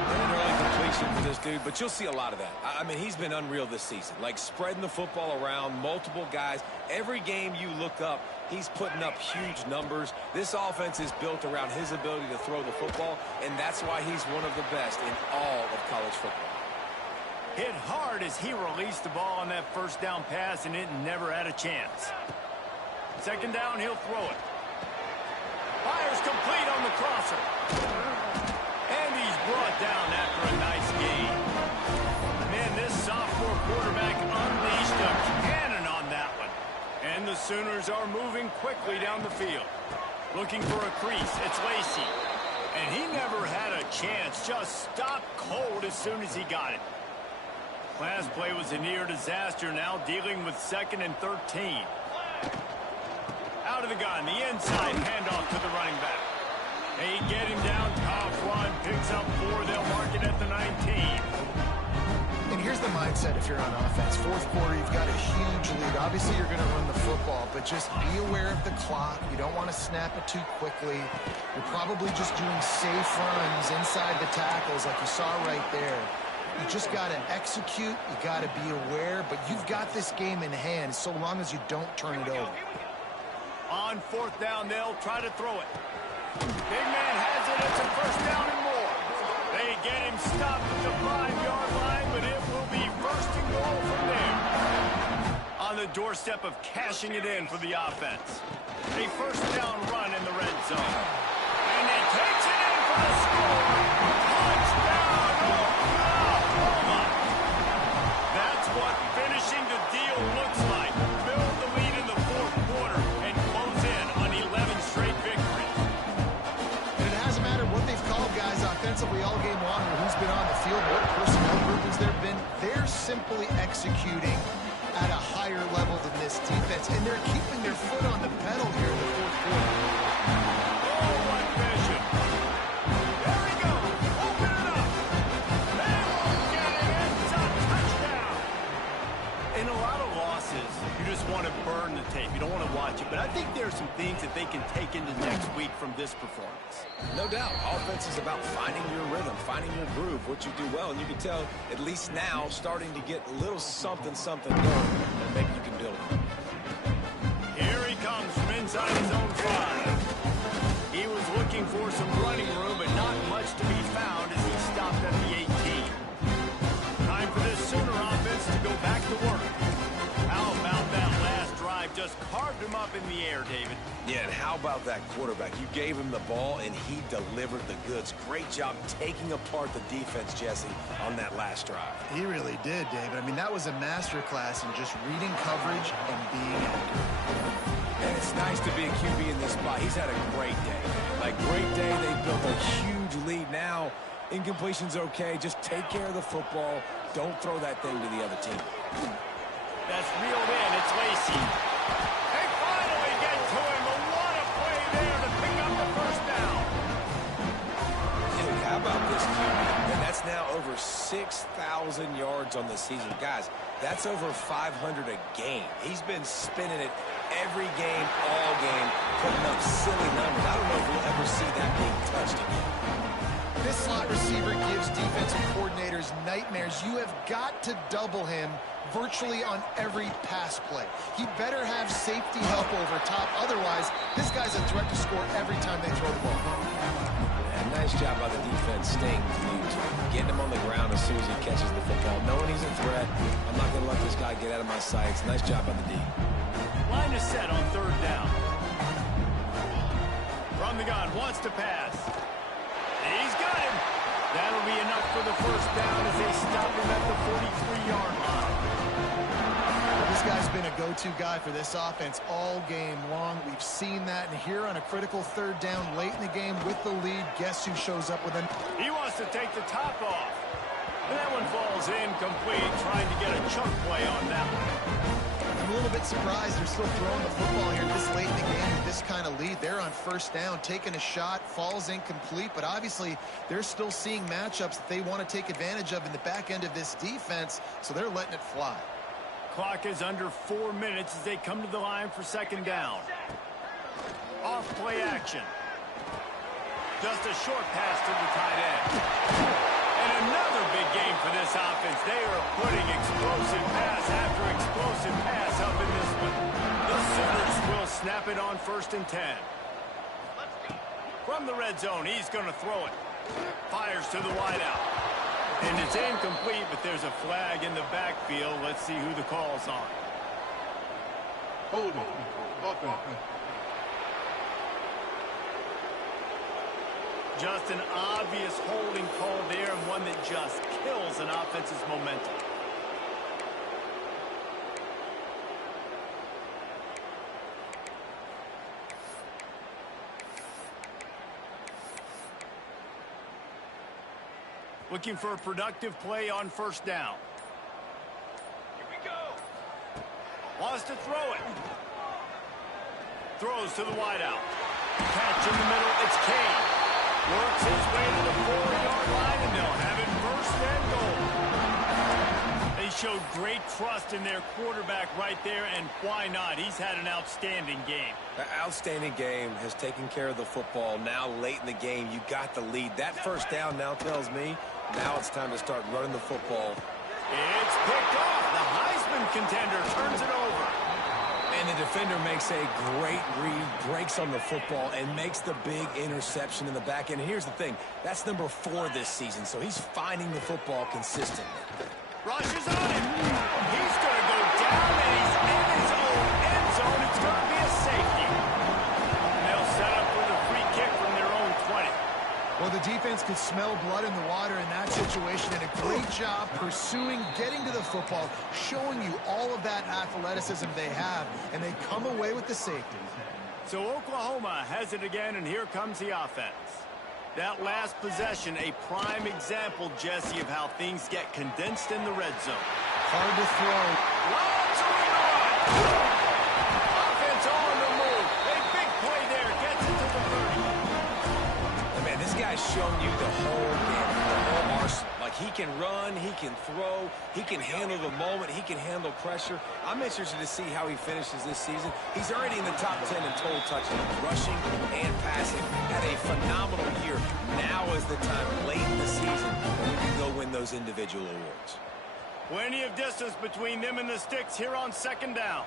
An early completion for this dude, but you'll see a lot of that. I mean, he's been unreal this season. Like, spreading the football around, multiple guys. Every game you look up, he's putting up huge numbers. This offense is built around his ability to throw the football, and that's why he's one of the best in all of college football. Hit hard as he released the ball on that first down pass, and it never had a chance. 2nd down, he'll throw it. Fires complete on the crosser. And he's brought down after a nice gain. Man, this sophomore quarterback unleashed a cannon on that one. And the Sooners are moving quickly down the field. Looking for a crease, it's Lacey. And he never had a chance, just stopped cold as soon as he got it. Last play was a near disaster, now dealing with 2nd and 13. Out of the gun, the inside handoff to the running back. They get him down, tough run, picks up 4, they'll mark it at the 19. And here's the mindset if you're on offense. 4th quarter, you've got a huge lead. Obviously, you're going to run the football, but just be aware of the clock. You don't want to snap it too quickly. You're probably just doing safe runs inside the tackles like you saw right there. You just got to execute. You got to be aware, but you've got this game in hand so long as you don't turn it over. On 4th down, they'll try to throw it. Big man has it. It's a 1st down and more. They get him stopped at the 5-yard line, but it will be 1st and goal from there. On the doorstep of cashing it in for the offense. A 1st down run in the red zone. And he takes it in for the score. Touchdown, Oklahoma! That's what finishing the deal looks like. Build the lead in the 4th quarter and close in on 11 straight victories. And it hasn't mattered what they've called guys offensively all game long or who's been on the field, what personnel groupings there have been. They're simply executing at a higher level than this defense, and they're keeping their foot on the pedal here in the 4th quarter. Oh, what vision. There he goes. Open it up. They won't get it. It's a touchdown. In a lot of losses, you just want to burn the tape. You don't want to watch it. But I think there are some things that they can take into next week from this performance. No doubt. Offense is about finding your rhythm, finding your groove, what you do well. And you can tell, at least now, starting to get a little something going, and maybe you can build it. Here he comes from inside his own 5. He was looking for some running room, but not much to be found as he stopped at the 18. Time for this Sooner offense to go back to work. How about that last drive? Just carved him up in the air, David. Yeah, and how about that quarterback? You gave him the ball, and he delivered the goods. Great job taking apart the defense, Jesse, on that last drive. He really did, David. I mean, that was a masterclass in just reading coverage and being accurate. And it's nice to be a QB in this spot. He's had a great day. Like, great day. They built a huge lead. Now, incompletion's okay. Just take care of the football. Don't throw that thing to the other team. That's reeled in. It's Lacey. They finally get to him, but what a play there to pick up the 1st down. Dude, how about this QB? And that's now over 6,000 yards on the season. Guys, that's over 500 a game. He's been spinning it every game, all game, putting up silly numbers. I don't know if we'll ever see that being touched again. This slot receiver gives defensive coordinators nightmares. You have got to double him virtually on every pass play. He better have safety help over top. Otherwise, this guy's a threat to score every time they throw the ball. Yeah, nice job by the defense staying glued, getting him on the ground as soon as he catches the football, knowing he's a threat. I'm not going to let this guy get out of my sights. Nice job by the D. Line is set on 3rd down. From the gun, wants to pass. He's got him. That'll be enough for the 1st down as they stop him at the 43-yard line. This guy's been been a go-to guy for this offense all game long. We've seen that, and here on a critical third down late in the game with the lead, guess who shows up with him? He wants to take the top off. And that one falls incomplete, trying to get a chunk play on that one. I'm a little bit surprised they're still throwing the football here this late in the game with this kind of lead. They're on first down, taking a shot, falls incomplete, but obviously they're still seeing matchups that they want to take advantage of in the back end of this defense, so they're letting it fly. Clock is under 4 minutes as they come to the line for second down. Off play action. Just a short pass to the tight end. And another big game for this offense. They are putting explosive pass after explosive pass up in this one. The Sooners will snap it on 1st and 10. From the red zone, he's going to throw it. Fires to the wideout. And it's incomplete, but there's a flag in the backfield. Let's see who the call's on. Holding. Offense. Just an obvious holding call there, and one that just kills an offense's momentum. Looking for a productive play on first down. Here we go. Wants to throw it. Throws to the wideout. Catch in the middle. It's Kane. Works his way to the 4-yard line, and they'll have it 1st and goal. They showed great trust in their quarterback right there, and why not? He's had an outstanding game. An outstanding game, has taken care of the football. Now late in the game, you got the lead. That first down now tells me now it's time to start running the football. It's picked off. The Heisman contender turns it over. And the defender makes a great read, breaks on the football, and makes the big interception in the back end. Here's the thing. That's number 4 this season, so he's finding the football consistently. Rushes on him. He's going to go down, and he's in his own end zone. It's going to be a safety. They'll set up with a free kick from their own 20. Well, the defense could smell blood in the water in that situation, and a great job pursuing, getting to the football, showing you all of that athleticism they have, and they come away with the safety. So Oklahoma has it again, and here comes the offense. That last possession, a prime example, Jesse, of how things get condensed in the red zone. Hard to throw. Lots of run. Offense on the move. A big play there. Gets it to the 30. Man, this guy's shown you the whole game, the whole arsenal. Like, he can run, he can throw, he can handle the moment, he can handle pressure. I'm interested to see how he finishes this season. He's already in the top 10 in total touchdowns, rushing and passing. Had a phenomenal year. Now is the time, late in the season, when we can go win those individual awards. Plenty of distance between them and the sticks here on second down.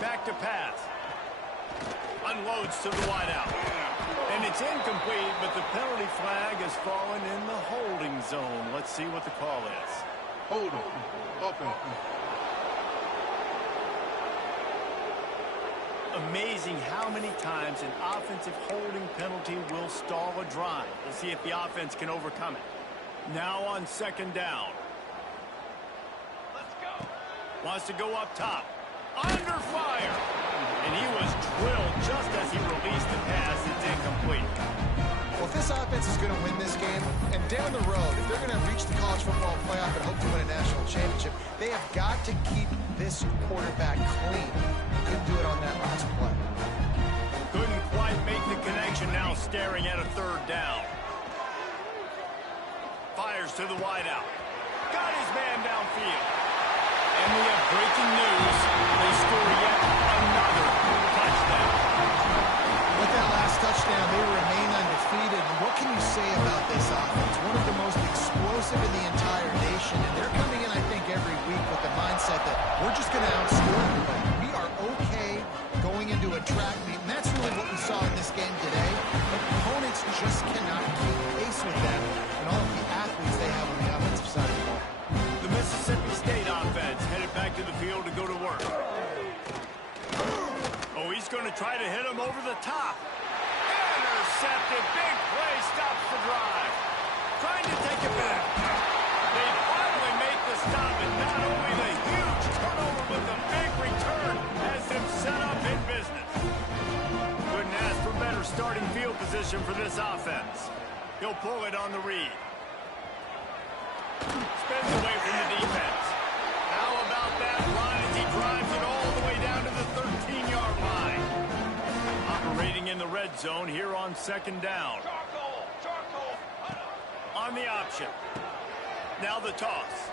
Back to pass. Unloads to the wideout. And it's incomplete, but the penalty flag has fallen in the holding zone. Let's see what the call is. Holding. Offense. Amazing how many times an offensive holding penalty will stall a drive. We'll see if the offense can overcome it. Now on second down. Let's go. Wants to go up top. Under fire. And he was drilled just as he released the pass. It's incomplete. Well, if this offense is going to win this game, and down the road, if they're going to reach the college football playoff and hope to win a national championship, they have got to keep this quarterback clean. Couldn't do it on that last play. Couldn't quite make the connection, now staring at a third down. Fires to the wideout. Got his man downfield. And we have breaking news. They score yet another touchdown. With that last touchdown, they remain undefeated. And what can you say about this offense? One of the most explosive in the entire nation. And they're coming in, I think, every week with the mindset that we're just going to outscore everybody. We are okay going into a track meet. And that's really what we saw in this game today. Opponents just cannot keep pace with them and all of the athletes they have on the offensive side of the ball. The Mississippi State offense headed back to the field to go to work. Oh, he's going to try to hit him over the top. Intercepted. Big play stops the drive. Trying to take it back. They finally make the stop, and not only the turnover, but the big return has them set up in business. Couldn't ask for better starting field position for this offense. He'll pull it on the read. Spins away from the defense. How about that run as he drives it all the way down to the 13-yard line? Operating in the red zone here on second down. On the option. Now the toss.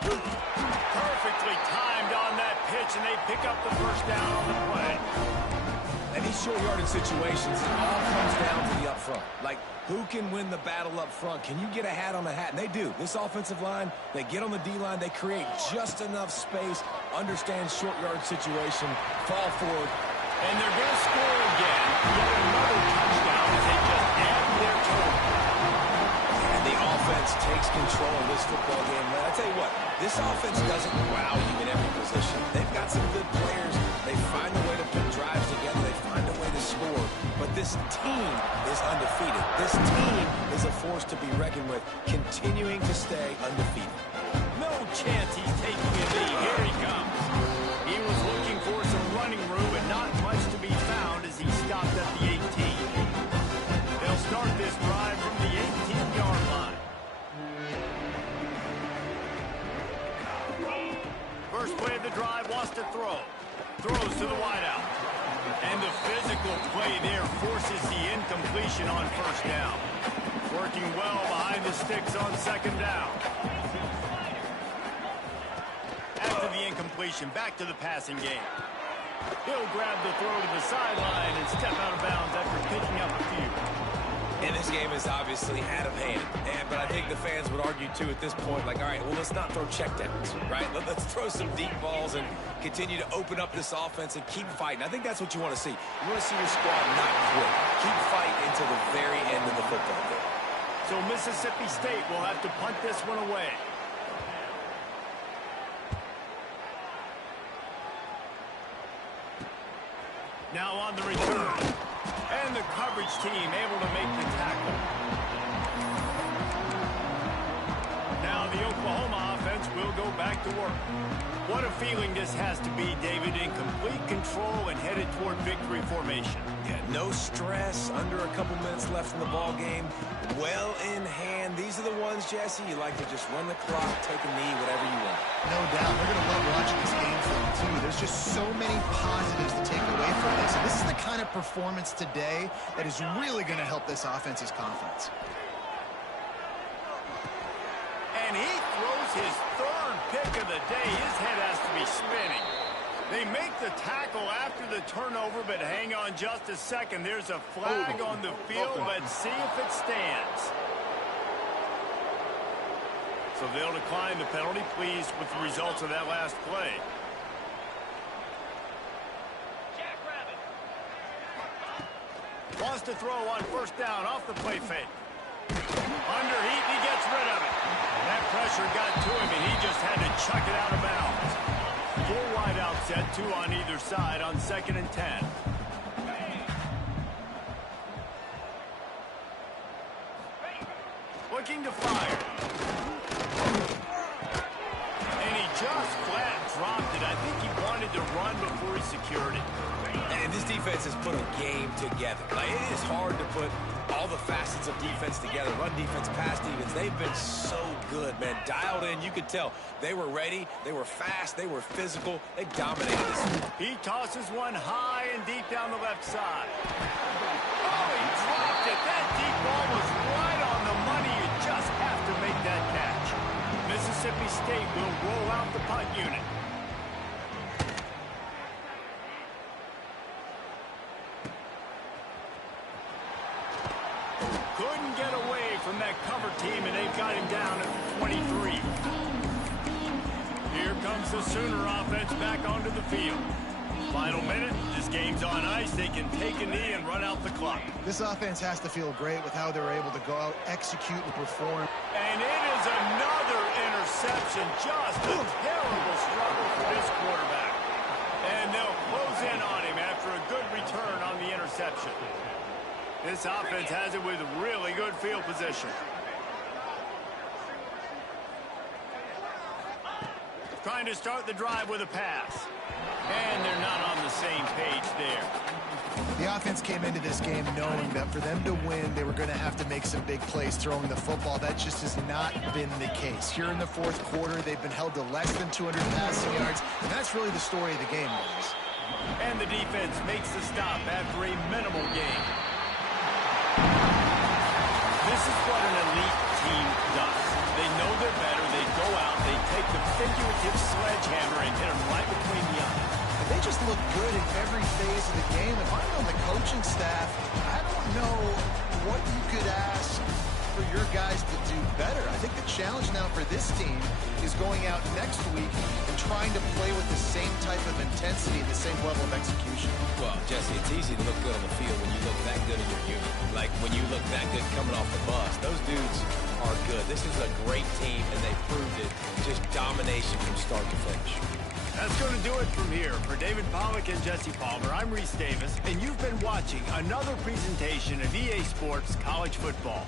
Perfectly timed on that pitch, and they pick up the first down on the play. And these short yardage situations, it all comes down to the up front. Like, who can win the battle up front? Can you get a hat on the hat? And they do. This offensive line, they get on the D-line, they create just enough space, understand short yardage situation, fall forward. And they're going to score again. Yet another touchdown as they just add their total. And the offense takes control of this football game. Man, I tell you what, this offense doesn't wow you in every position. They've got some good players. They find a way to put drives together. They find a way to score. But this team is undefeated. This team is a force to be reckoned with, continuing to stay undefeated. No chance he's taking a knee. Here he comes. He was looking for some running room, but not much to be found as he stopped at the 18. They'll start this drive from the 18-yard line. First play of the drive, wants to throw. Throws to the wideout. And the physical play there forces the incompletion on first down. Working well behind the sticks on second down. After the incompletion, back to the passing game. He'll grab the throw to the sideline and step out of bounds after picking up a few. And this game is obviously out of hand. But I think the fans would argue, too, at this point, like, all right, well, let's not throw checkdowns, right? Let's throw some deep balls and continue to open up this offense and keep fighting. I think that's what you want to see. You want to see your squad not quit. Keep fighting until the very end of the football game. So Mississippi State will have to punt this one away. Now on the return. And the coverage team able to make the tackle. Now the Oklahoma offense will go back to work. What a feeling this has to be, David, in complete control and headed toward victory formation. Yeah, no stress, under a couple minutes left in the ball game. Well in hand. These are the ones, Jesse, you like to just run the clock, take a knee, whatever you want. No doubt. They're going to love watching this game film, too. There's just so many positives to take away from this. And this is the kind of performance today that is really going to help this offense's confidence. And he throws his third pick of the day. His head has to be spinning. They make the tackle after the turnover, but hang on just a second. There's a flag on the field. Let's see if it stands. So they'll decline the penalty, pleased with the results of that last play. Wants to throw on first down off the play fake. Under heat, he gets rid of it. That pressure got to him, and he just had to chuck it out of bounds. Full wide out set, two on either side on 2nd and 10. Looking to fire. And he just flat dropped it. I think he wanted to run before he secured it. And this defense has put a game together. Like, it is hard to put all the facets of defense together. Run defense, pass defense. They've been so good, man. Dialed in. You could tell they were ready. They were fast. They were physical. They dominated this. He tosses one high and deep down the left side. Oh, he dropped it. That deep ball was right on the money. You just have to make that catch. Mississippi State will roll out the punt unit. Couldn't get away from that cover team, and they've got him down at the 23. Here comes the Sooner offense back onto the field. Final minute. This game's on ice. They can take a knee and run out the clock. This offense has to feel great with how they're able to go out, execute, and perform. And it is another interception. Just a terrible struggle for this quarterback. And they'll close in on him after a good return on the interception. This offense has it with really good field position. trying to start the drive with a pass. And they're not on the same page there. The offense came into this game knowing that for them to win, they were going to have to make some big plays throwing the football. That just has not been the case. Here in the fourth quarter, they've been held to less than 200 passing yards, and that's really the story of the game, guys. And the defense makes the stop after a minimal gain. This is what an elite team does. They know they're better. They go out, they take the figurative sledgehammer and hit them right between the eyes. They just look good in every phase of the game. If I'm on the coaching staff, I don't know what you could ask for your guys to do better. I think the challenge now for this team is going out next week and trying to play with the same type of intensity, the same level of execution. Well, Jesse, it's easy to look good on the field when you look that good in your unit. Like when you look that good coming off the bus. Those dudes are good. This is a great team, and they proved it. Just domination from start to finish. That's going to do it from here. For David Pollack and Jesse Palmer, I'm Reese Davis, and you've been watching another presentation of EA Sports College Football.